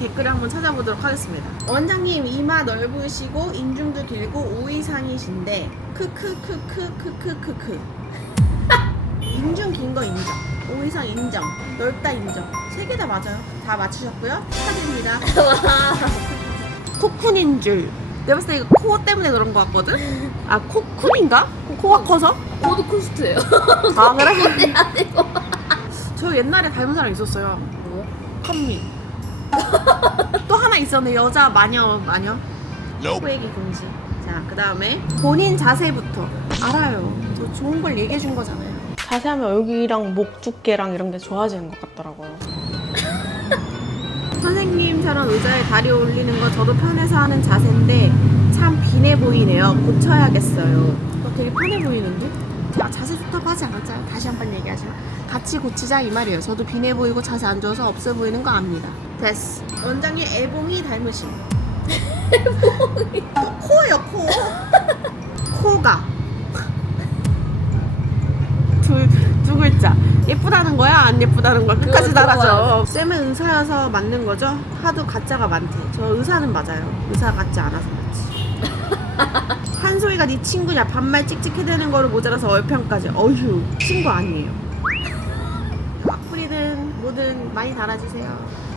댓글을 한번 찾아보도록 하겠습니다. 원장님 이마 넓으시고 인중도 길고 오이상이신데 크크크크크크크크 인중 긴 거 인정. 오이상 인정. 넓다 인정. 세 개 다 맞아요. 다 맞추셨고요. 축하드립니다. 코쿤인 줄. 내가 봤을 때 이거 코 때문에 그런 거 같거든? 아, 코쿤인가? 코가 커서? 모두 콘스트예요. 아, 그래? 저 옛날에 닮은 사람 있었어요. 뭐? 컴미. 또 하나 있었네. 여자 마녀, 마녀. 코얘기 금지. 자, 그 다음에 본인 자세부터. 알아요. 저 좋은 걸 얘기해 준 거잖아요. 자세하면 여기랑 목 두께랑 이런 게 좋아지는 것 같더라고요. 선생님처럼 의자에 다리 올리는 거 저도 편해서 하는 자세인데 참 빈해 보이네요. 고쳐야겠어요. 어, 되게 편해 보이는데? 제가 자세 좋다고 하지 않았잖아요. 다시 한 번 얘기하지만 같이 고치자 이 말이에요. 저도 빈해 보이고 자세 안 좋아서 없어 보이는 거 압니다. 됐어. 원장님 애봉이 닮으심. 애봉이. 코예요 코. 코가. 둘, 두 글자. 예쁘다는 거야? 안 예쁘다는 거야? 끝까지 그거. 좋아요. 쌤은 의사여서 맞는 거죠? 하도 가짜가 많대. 저 의사는 맞아요. 의사 같지 않아서 그렇지. 한소희가 네 친구냐? 반말 찍찍 해대는 거를 모자라서 얼평까지. 어휴, 친구 아니에요. 악플이든 뭐든 많이 달아주세요.